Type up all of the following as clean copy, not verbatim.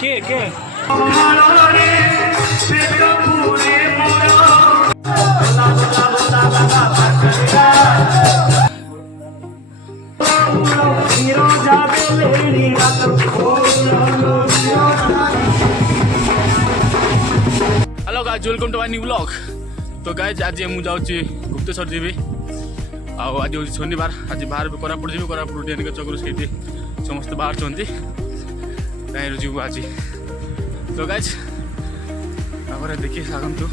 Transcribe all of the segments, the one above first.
के hello guys welcome to my new blog. तो guys आज मुझे जाऊँगी गुप्तेश्वर जीवी आज हूँ शनिवार आज बाहर भी कोरापुट जी कोरापुट डीएनके चौक से समस्त बाहर कहीं जीव आज। तो गाइस देखिए आगंतु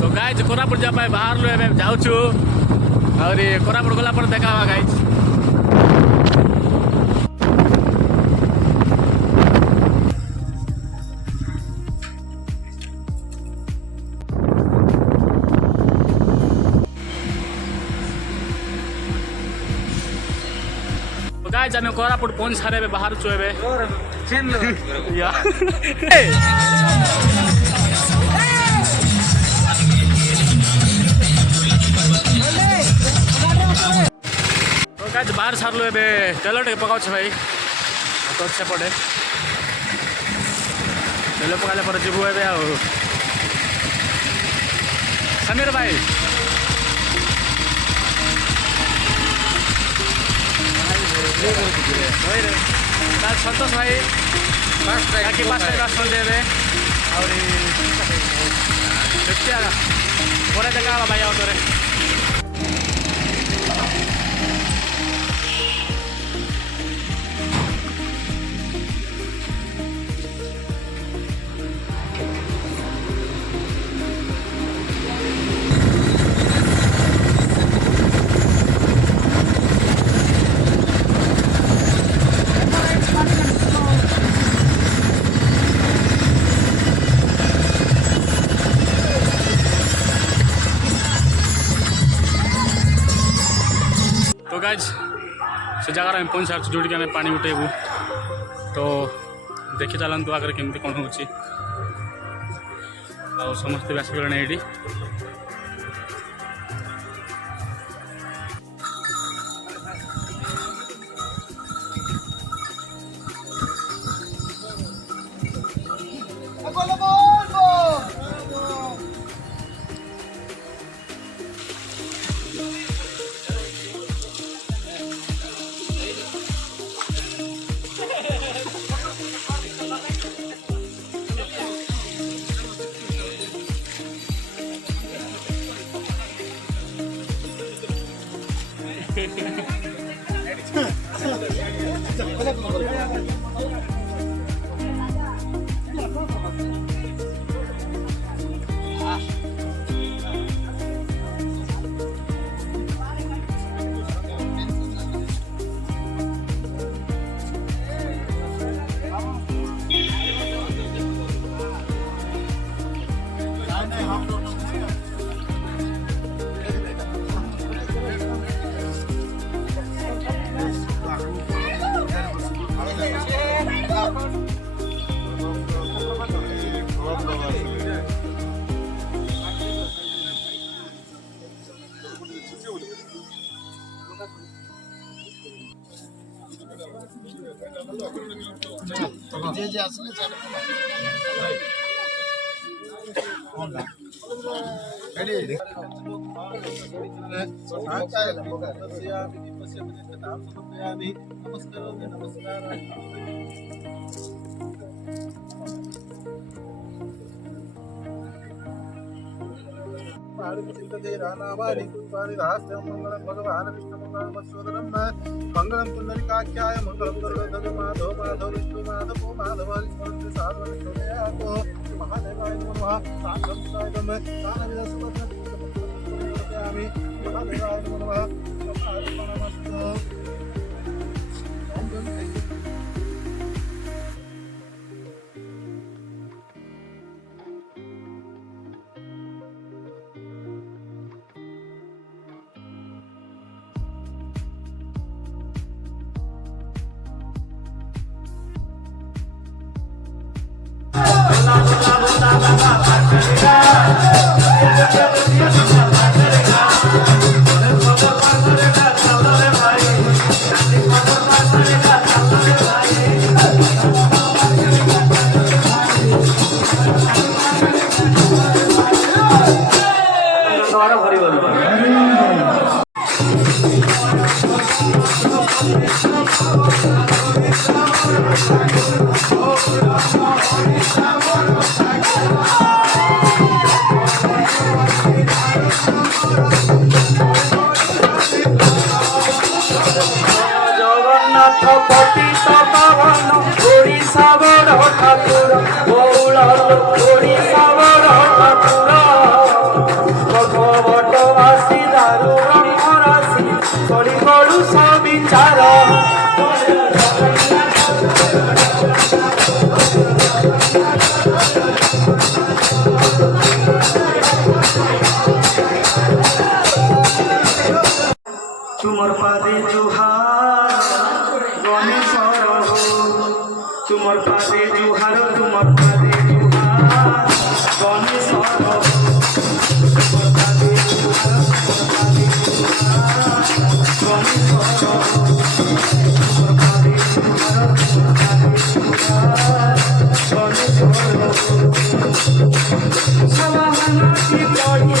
तो गाइस कोरापुट जा बाहर लो जाऊँ और कोरापुट गला पर देखा गाइस गाइस आम कोरापुट पहुंच सारे बाहर चुए तो गाइस बाहर सारू ए तेल टे पकाऊ भाई तो अच्छे पड़े तेल पकाले पर जीवु ए समीर भाई सतोष भाई बाकी 5 राष्ट्र देवे और बड़े देखा भाई आउटरे तो गाइज से जगार आम पहुँच सारी जोड़ी आम पानी उठेबू तो देखी चलतु आगे केमती कौन हो समस्ते भी आसगले ये भगवान विष्णु मंगलम पुंडरीकाख्याय मंगलम गरुड़ध्वज माधव माधव विष्णु माधव माधव महादेवाय नमः महादेवाय नमः Let's go. জগন্নাথ পতিত পাবন ওড়িশা বড় ঠাকুর বৌল ওড়িশা বড় ঠাকুর ভগবত আসি দারু ব্রহ্মরাশি করি বড়ু সবিচার तुमर पादे जुहार गणेशर हो तुमर पादे जुहार तुमर पादे जुहार गणेशर हो तुमर पादे जुहार गणेशर हो तुमर पादे जुहार गणेशर हो सवाहना की पड़ी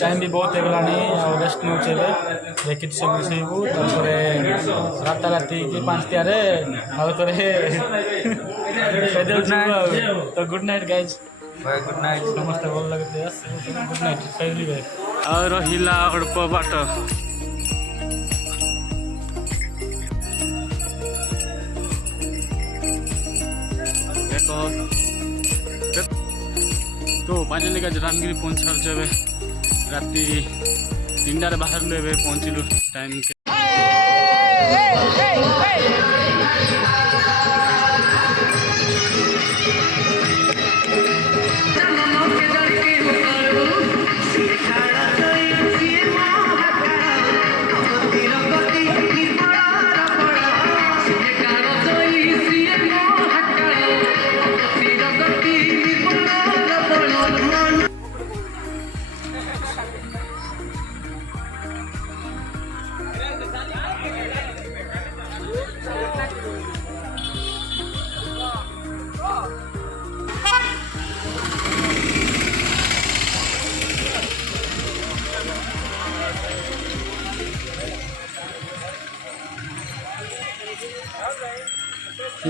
टाइम भी बहुत ହେଇଗଲାଣି ଆଉ ରେଷ୍ଟ ନେଉଛି ଏବେ ଦେଖି ସବୁ ମିଶେଇବୁ ତାପରେ ରାତାରାତି କି 5টাରେ ଆଉ ଥରେ ତ good night guys good night ସମସ୍ତେ ଭଲ ଲାଗୁଛି ଗୁଡ୍ ନାଇଟ୍ ଶୋଇବେ ଆଉ ରହିଲା ଅଳ୍ପ ବାଟ ଦେଖ तो फाइनली गाइज रामगिरी पहुँच सारे राति 3टारे बाहर पहुँचलु टाइम के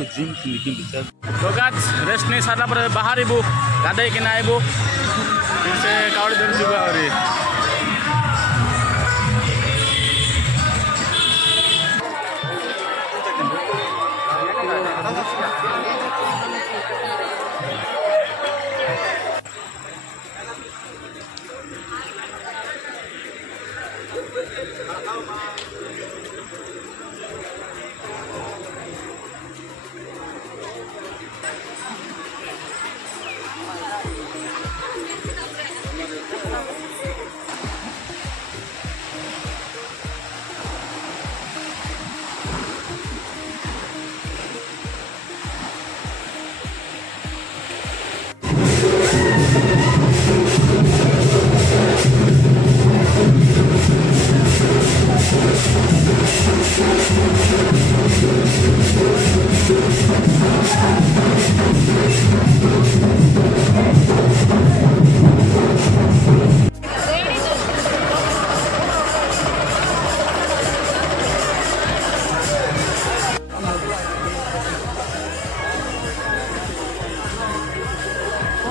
तो गाज रेस्ट नहीं सारा पर बाहर गाधे कि आइबू फिर से कावड़ धरी जीव आहरी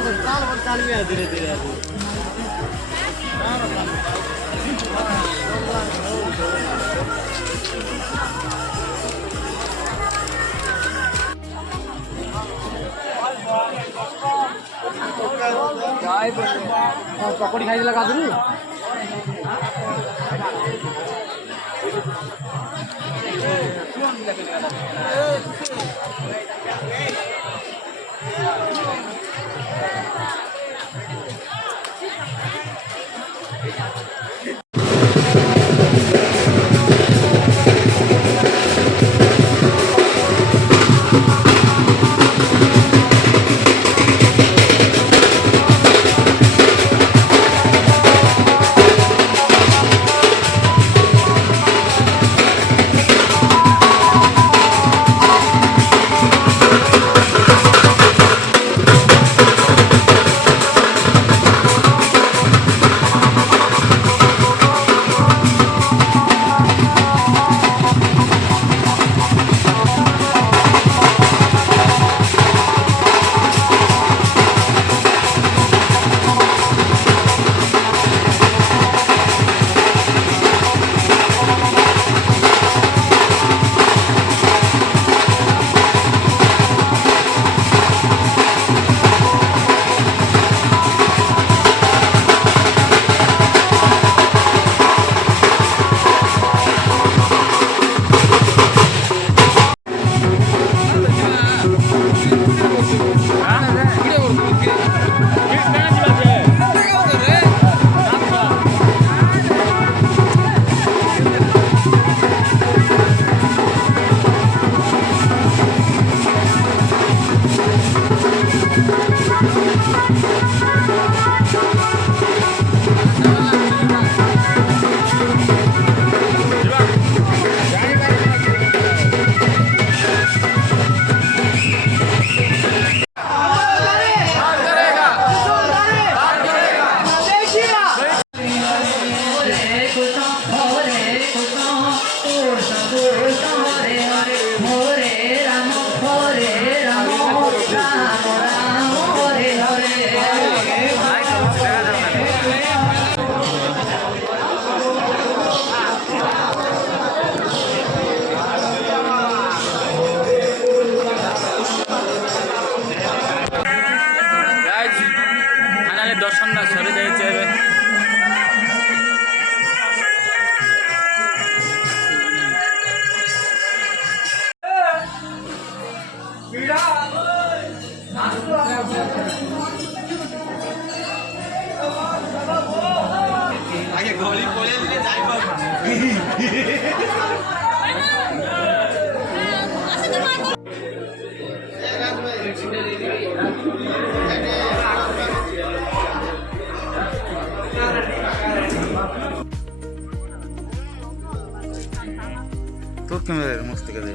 धीरे धीरे पकड़ी खाई लगा दूँ दर्शन सरी जाइए তোর ক্যামেরার মস্ত করে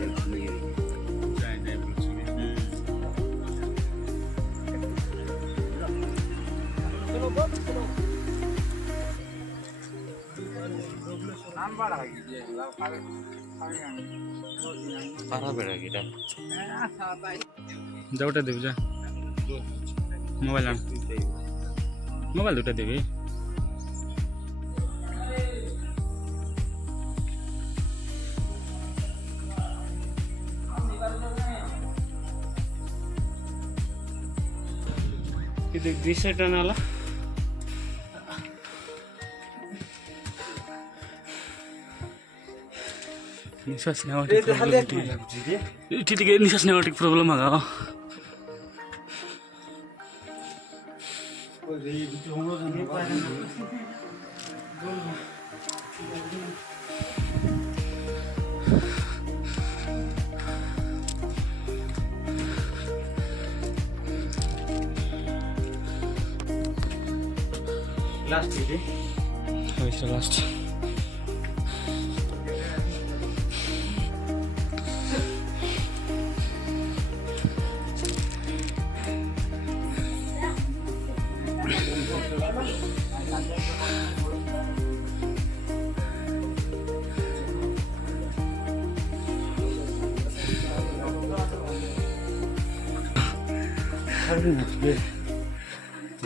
যা ওটা দেবি যা মোবাইল আন মোবাইল দুটা দেবি देख दिस टनाला निश्वास निश्वास नेवाटिक प्रॉब्लम आगा last video It's the last.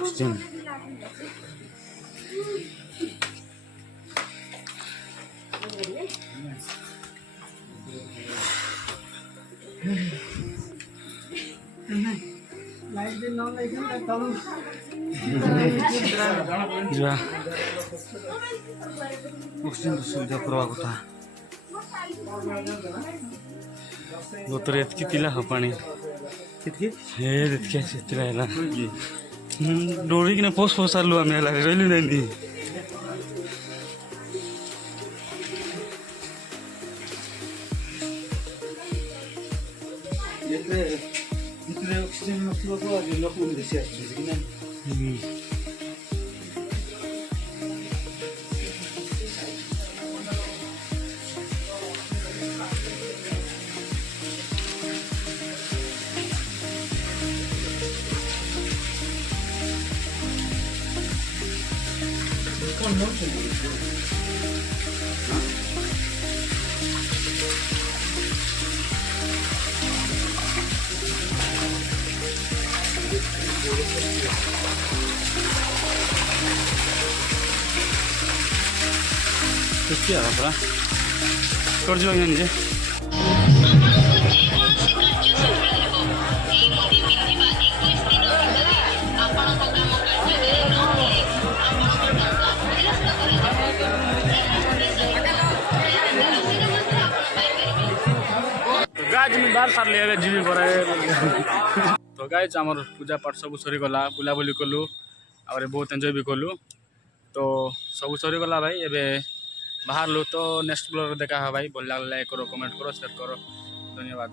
Oxygen ଯିବା ଅକ୍ସିଜେନ ସୁବିଧା କରିବା କଥା ଗୋତରେ ଏତିକି ଥିଲା ପାଣି ହେ ଏତିକି ଆସିଥିଲା ହେଲା ଡରିକିନା ପୋଷ ସାରିଲୁ ଆମେ ହେଲା ରହିଲୁ ନାଇଁ ଭିତରେ ଅକ୍ସିଜେନ ନଥିବାକୁ ଆଜି ଲୋକମାନେ ବେଶୀ ଆସୁଛନ୍ତି କି ନା କ'ଣ ନେଉଛନ୍ତି क्या परा कर निजे गाज में बार सार लिया जीवी पड़े तो गाइज आमर पूजा पाठ सब सरीगला बुलाबुली कलु आर बहुत एंजॉय भी कलु तो सब सरीगला भाई एबे बाहर लो तो नेक्स्ट ब्लॉग देखा है भाई भल लाइक करो कमेंट करो शेयर करो धन्यवाद।